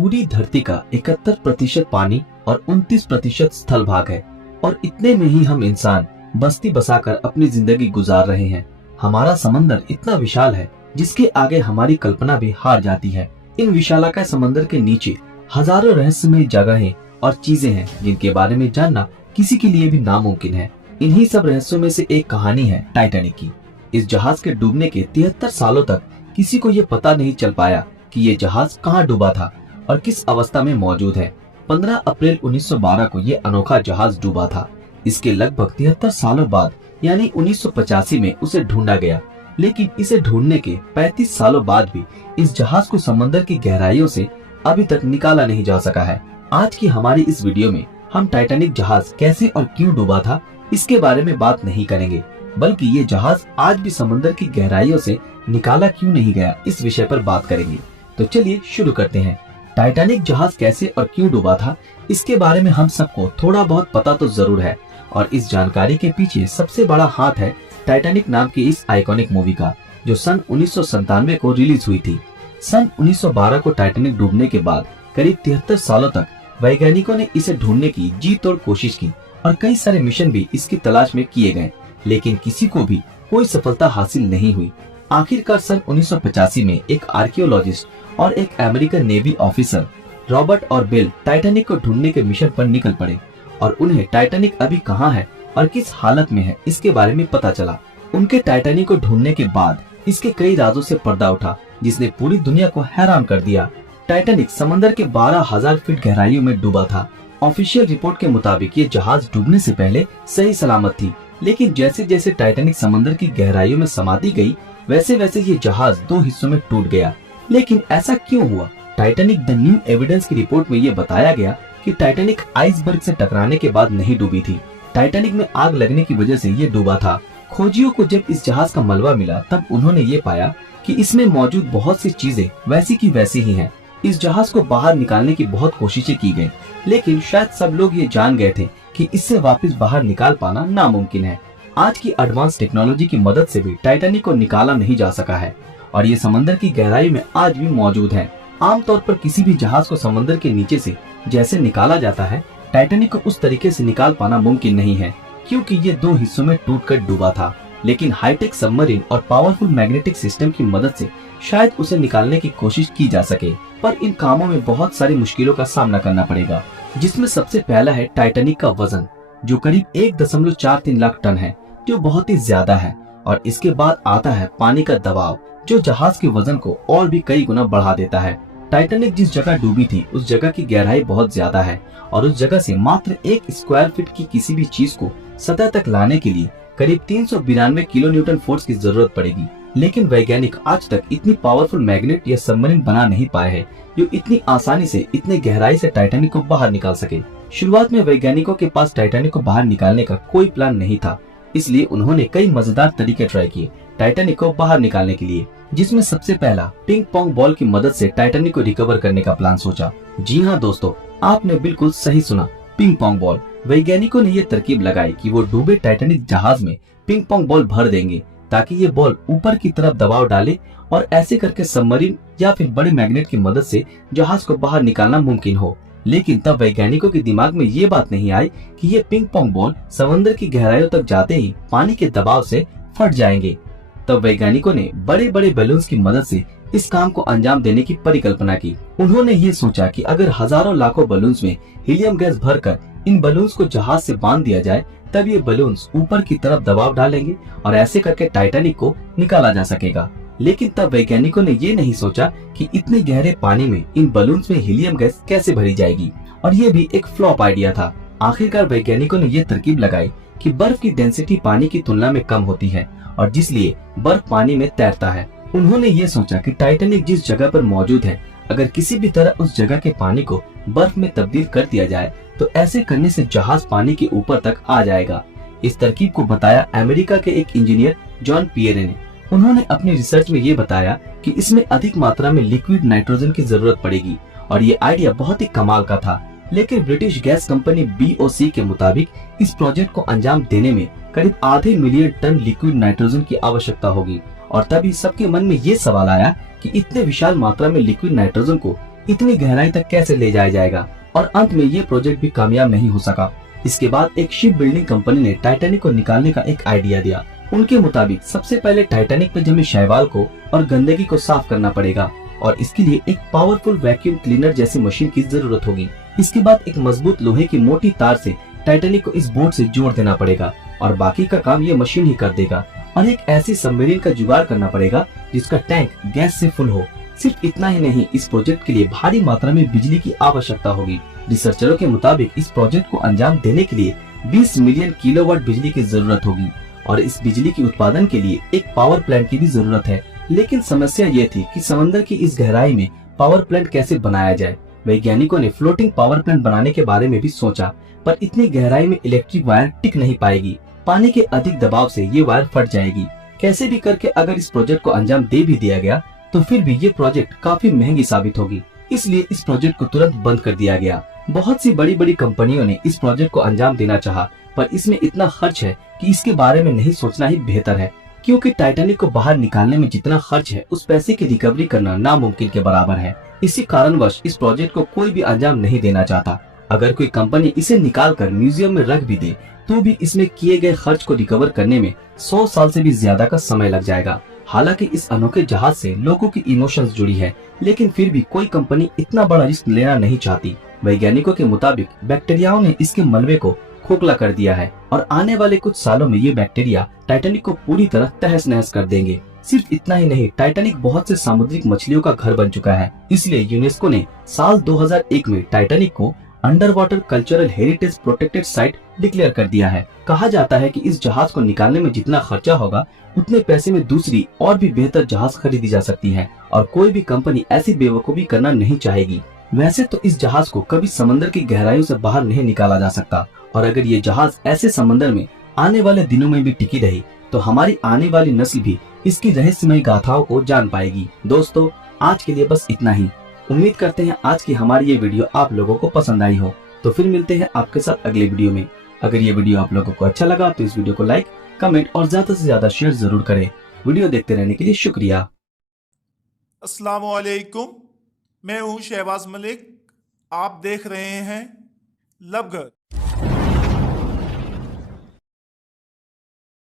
पूरी धरती का 71% पानी और 29% स्थल भाग है और इतने में ही हम इंसान बस्ती बसाकर अपनी जिंदगी गुजार रहे हैं। हमारा समंदर इतना विशाल है जिसके आगे हमारी कल्पना भी हार जाती है। इन विशालाकाय समंदर के नीचे हजारों रहस्यमय जगहें और चीजें हैं जिनके बारे में जानना किसी के लिए भी नामुमकिन है। इन्हीं सब रहस्यों में से एक कहानी है टाइटैनिक की। इस जहाज के डूबने के 73 सालों तक किसी को ये पता नहीं चल पाया कि ये जहाज कहाँ डूबा था और किस अवस्था में मौजूद है। 15 अप्रैल 1912 को ये अनोखा जहाज डूबा था। इसके लगभग 73 सालों बाद यानी 1985 में उसे ढूंढा गया, लेकिन इसे ढूंढने के 35 सालों बाद भी इस जहाज को समंदर की गहराइयों से अभी तक निकाला नहीं जा सका है। आज की हमारी इस वीडियो में हम टाइटैनिक जहाज कैसे और क्यों डूबा था इसके बारे में बात नहीं करेंगे, बल्कि ये जहाज आज भी समंदर की गहराइयों से निकाला क्यों नहीं गया इस विषय पर बात करेंगे। तो चलिए शुरू करते हैं। टाइटैनिक जहाज कैसे और क्यों डूबा था इसके बारे में हम सबको थोड़ा बहुत पता तो जरूर है, और इस जानकारी के पीछे सबसे बड़ा हाथ है टाइटैनिक नाम की इस आइकॉनिक मूवी का, जो सन 1997 को रिलीज हुई थी। सन 1912 को टाइटैनिक डूबने के बाद करीब 73 सालों तक वैज्ञानिकों ने इसे ढूंढने की जी तोड़ कोशिश की और कई सारे मिशन भी इसकी तलाश में किए गए, लेकिन किसी को भी कोई सफलता हासिल नहीं हुई। आखिरकार सन 1985 में एक आर्कियोलॉजिस्ट और एक अमेरिकन नेवी ऑफिसर रॉबर्ट और बिल टाइटैनिक को ढूंढने के मिशन पर निकल पड़े और उन्हें टाइटैनिक अभी कहाँ है और किस हालत में है इसके बारे में पता चला। उनके टाइटैनिक को ढूंढने के बाद इसके कई राजों से पर्दा उठा जिसने पूरी दुनिया को हैरान कर दिया। टाइटैनिक समंदर के 12,000 फीट गहराइयों में डूबा था। ऑफिशियल रिपोर्ट के मुताबिक ये जहाज डूबने से पहले सही सलामत थी, लेकिन जैसे जैसे टाइटैनिक समंदर की गहराइयों में समाती गई वैसे वैसे ये जहाज दो हिस्सों में टूट गया। लेकिन ऐसा क्यों हुआ? टाइटैनिक द न्यू एविडेंस की रिपोर्ट में ये बताया गया कि टाइटैनिक आइसबर्ग से टकराने के बाद नहीं डूबी थी। टाइटैनिक में आग लगने की वजह से ये डूबा था। खोजियों को जब इस जहाज का मलबा मिला तब उन्होंने ये पाया कि इसमें मौजूद बहुत सी चीजें वैसी की वैसी ही हैं। इस जहाज को बाहर निकालने की बहुत कोशिशें की गई, लेकिन शायद सब लोग ये जान गए थे कि इससे वापस बाहर निकाल पाना नामुमकिन है। आज की एडवांस टेक्नोलॉजी की मदद से भी टाइटैनिक को निकाला नहीं जा सका है और ये समंदर की गहराई में आज भी मौजूद है। आमतौर पर किसी भी जहाज को समंदर के नीचे से जैसे निकाला जाता है, टाइटैनिक को उस तरीके से निकाल पाना मुमकिन नहीं है, क्योंकि ये दो हिस्सों में टूटकर डूबा था। लेकिन हाईटेक सबमरीन और पावरफुल मैग्नेटिक सिस्टम की मदद से शायद उसे निकालने की कोशिश की जा सके, पर इन कामों में बहुत सारी मुश्किलों का सामना करना पड़ेगा, जिसमें सबसे पहला है टाइटैनिक का वजन, जो करीब 1.43 लाख टन है, जो बहुत ही ज्यादा है। और इसके बाद आता है पानी का दबाव, जो जहाज के वजन को और भी कई गुना बढ़ा देता है। टाइटैनिक जिस जगह डूबी थी उस जगह की गहराई बहुत ज्यादा है और उस जगह से मात्र 1 स्क्वायर फीट की किसी भी चीज को सतह तक लाने के लिए करीब 392 किलो न्यूटन फोर्स की जरूरत पड़ेगी। लेकिन वैज्ञानिक आज तक इतनी पावरफुल मैग्नेट या सबमरीन बना नहीं पाए हैं जो इतनी आसानी से इतने गहराई से टाइटैनिक को बाहर निकाल सके। शुरुआत में वैज्ञानिकों के पास टाइटैनिक को बाहर निकालने का कोई प्लान नहीं था, इसलिए उन्होंने कई मजेदार तरीके ट्राई किए टाइटैनिक को बाहर निकालने के लिए, जिसमें सबसे पहला पिंग पोंग बॉल की मदद से टाइटैनिक को रिकवर करने का प्लान सोचा। जी हाँ दोस्तों, आपने बिल्कुल सही सुना, पिंग पोंग बॉल। वैज्ञानिकों ने ये तरकीब लगाई कि वो डूबे टाइटैनिक जहाज में पिंग पोंग बॉल भर देंगे ताकि ये बॉल ऊपर की तरफ दबाव डाले और ऐसे करके सबमरीन या फिर बड़े मैग्नेट की मदद से जहाज को बाहर निकालना मुमकिन हो। लेकिन तब वैज्ञानिकों के दिमाग में ये बात नहीं आई कि ये पिंग पोंग बॉल समंदर की गहराइयों तक जाते ही पानी के दबाव से फट जाएंगे। तब वैज्ञानिकों ने बड़े बड़े बैलून्स की मदद से इस काम को अंजाम देने की परिकल्पना की। उन्होंने ये सोचा कि अगर हजारों लाखों बलून्स में हीलियम गैस भरकर इन बलून्स को जहाज से बांध दिया जाए तब ये बलून्स ऊपर की तरफ दबाव डालेंगे और ऐसे करके टाइटैनिक को निकाला जा सकेगा। लेकिन तब वैज्ञानिकों ने ये नहीं सोचा कि इतने गहरे पानी में इन बलून्स में हीलियम गैस कैसे भरी जाएगी, और ये भी एक फ्लॉप आइडिया था। आखिरकार वैज्ञानिकों ने ये तरकीब लगाई कि बर्फ की डेंसिटी पानी की तुलना में कम होती है और जिसलिए बर्फ पानी में तैरता है। उन्होंने ये सोचा कि टाइटैनिक जिस जगह पर मौजूद है, अगर किसी भी तरह उस जगह के पानी को बर्फ में तब्दील कर दिया जाए तो ऐसे करने से जहाज पानी के ऊपर तक आ जाएगा। इस तरकीब को बताया अमेरिका के एक इंजीनियर जॉन पियरे ने। उन्होंने अपनी रिसर्च में ये बताया कि इसमें अधिक मात्रा में लिक्विड नाइट्रोजन की जरूरत पड़ेगी और ये आइडिया बहुत ही कमाल का था। लेकिन ब्रिटिश गैस कंपनी BOC के मुताबिक इस प्रोजेक्ट को अंजाम देने में करीब आधे मिलियन टन लिक्विड नाइट्रोजन की आवश्यकता होगी और तभी सबके मन में ये सवाल आया कि इतने विशाल मात्रा में लिक्विड नाइट्रोजन को इतनी गहराई तक कैसे ले जाया जाएगा, और अंत में ये प्रोजेक्ट भी कामयाब नहीं हो सका। इसके बाद एक शिप बिल्डिंग कंपनी ने टाइटैनिक को निकालने का एक आइडिया दिया। उनके मुताबिक सबसे पहले टाइटैनिक में जमे शैवाल को और गंदगी को साफ करना पड़ेगा, और इसके लिए एक पावरफुल वैक्यूम क्लीनर जैसी मशीन की जरूरत होगी। इसके बाद एक मजबूत लोहे की मोटी तार से टाइटैनिक को इस बोट से जोड़ देना पड़ेगा, और बाकी का काम ये मशीन ही कर देगा। और एक ऐसी सबमरीन का जुगाड़ करना पड़ेगा जिसका टैंक गैस से फुल हो। सिर्फ इतना ही नहीं, इस प्रोजेक्ट के लिए भारी मात्रा में बिजली की आवश्यकता होगी। रिसर्चरों के मुताबिक इस प्रोजेक्ट को अंजाम देने के लिए 20 मिलियन किलोवाट बिजली की जरूरत होगी, और इस बिजली के उत्पादन के लिए एक पावर प्लांट की भी जरूरत है। लेकिन समस्या ये थी कि समंदर की इस गहराई में पावर प्लांट कैसे बनाया जाए। वैज्ञानिकों ने फ्लोटिंग पावर प्लांट बनाने के बारे में भी सोचा, पर इतनी गहराई में इलेक्ट्रिक वायर टिक नहीं पाएगी। पानी के अधिक दबाव से ये वायर फट जाएगी। कैसे भी करके अगर इस प्रोजेक्ट को अंजाम दे भी दिया गया तो फिर भी ये प्रोजेक्ट काफी महंगी साबित होगी, इसलिए इस प्रोजेक्ट को तुरंत बंद कर दिया गया। बहुत सी बड़ी बड़ी कंपनियों ने इस प्रोजेक्ट को अंजाम देना चाहा, पर इसमें इतना खर्च है कि इसके बारे में नहीं सोचना ही बेहतर है, क्योंकि टाइटैनिक को बाहर निकालने में जितना खर्च है उस पैसे की रिकवरी करना नामुमकिन के बराबर है। इसी कारणवश इस प्रोजेक्ट को कोई भी अंजाम नहीं देना चाहता। अगर कोई कंपनी इसे निकाल कर म्यूजियम में रख भी दे तो भी इसमें किए गए खर्च को रिकवर करने में 100 साल से भी ज्यादा का समय लग जाएगा। हालांकि इस अनोखे जहाज से लोगों की इमोशंस जुड़ी है, लेकिन फिर भी कोई कंपनी इतना बड़ा रिस्क लेना नहीं चाहती। वैज्ञानिकों के मुताबिक बैक्टीरियाओं ने इसके मलबे को खोखला कर दिया है, और आने वाले कुछ सालों में ये बैक्टीरिया टाइटैनिक को पूरी तरह तहस नहस कर देंगे। सिर्फ इतना ही नहीं, टाइटैनिक बहुत से सामुद्रिक मछलियों का घर बन चुका है। इसलिए यूनेस्को ने साल 2001 में टाइटैनिक को under water cultural heritage protected site declare कर दिया है। कहा जाता है कि इस जहाज को निकालने में जितना खर्चा होगा उतने पैसे में दूसरी और भी बेहतर जहाज खरीदी जा सकती है, और कोई भी कंपनी ऐसी बेवकूफी करना नहीं चाहेगी। वैसे तो इस जहाज को कभी समंदर की गहराइयों से बाहर नहीं निकाला जा सकता, और अगर ये जहाज ऐसे समंदर में आने वाले दिनों में भी टिकी रही तो हमारी आने वाली नस्ल भी इसकी रहस्यमय गाथाओं को जान पाएगी। दोस्तों, आज के लिए बस इतना ही। उम्मीद करते हैं आज की हमारी ये वीडियो आप लोगों को पसंद आई हो। तो फिर मिलते हैं आपके साथ अगले वीडियो में। अगर ये वीडियो आप लोगों को अच्छा लगा तो इस वीडियो को लाइक, कमेंट और ज्यादा से ज्यादा शेयर जरूर करें। वीडियो देखते रहने के लिए शुक्रिया। अस्सलाम वालेकुम, मैं हूं शहबाज मलिक। आप देख रहे हैं लवघर।